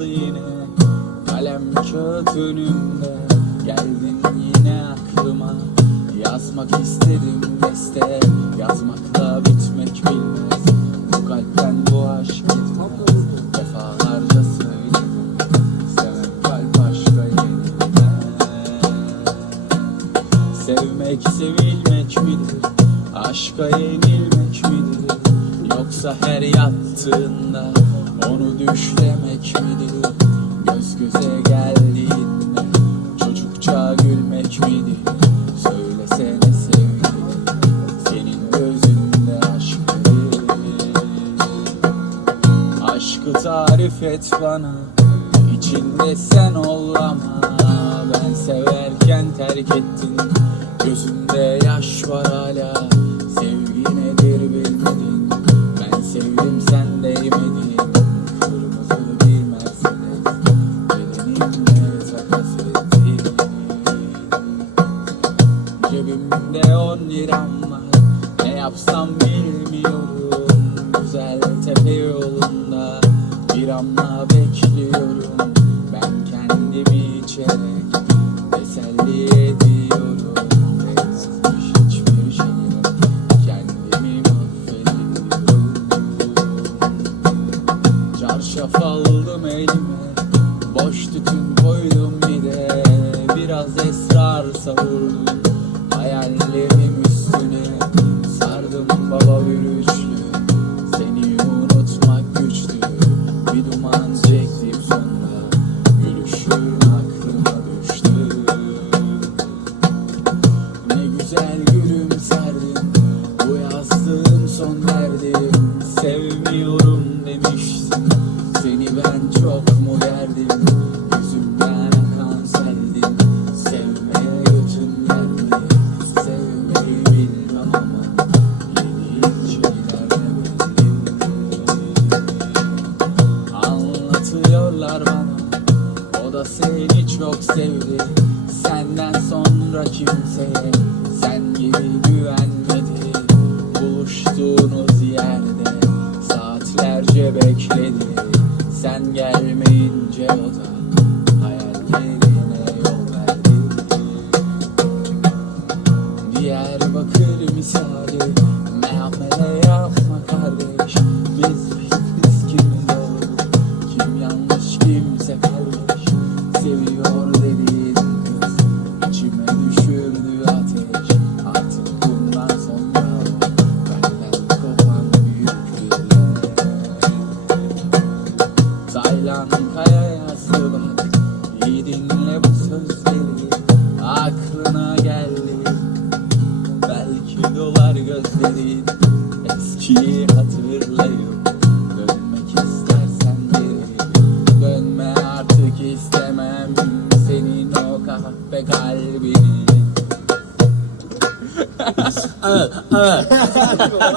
kaldı yine. Kalem kağıt önümde. Geldin yine aklıma. Yazmak istedim beste. Yazmakla bitmek bilmez. Bu kalpten bu aşk gitmez. Defalarca söyledim. Seven kalp aşka yenilmez. Sevmek sevilmek midir? Aşka yenilmek midir? Yoksa her yattığında onu düşlemek midir? Göz göze geldiğinde çocukça gülmek midir? Söylesene senin gözünde aşk nedir? Aşkı tarif et bana İçinde sen ol ama Ben severken terk ettin Gözümde Cebimde on liram var. Ne yapsam bilmiyorum. Güzel tepe yolunda Bir anla bekliyorum. Ben kendimi içerek Teselli ediyorum. Eksizmiş hiçbir şey yok Kendimi mahvediyorum. Çarşaf aldım elime Boş tütün koydum bir de. Biraz esrar savurdum Hayallerimin çok mu gerdim Yüzümden akan seldin Sevmeye götüm geldi Sevmeyi bilmem ama Yeni şeyler de Anlatıyorlar bana O da seni çok sevdi. Senden sonra kimseye Sen gibi güvenmedi. Buluştuğunuz gelmeyince o kahpe kalbini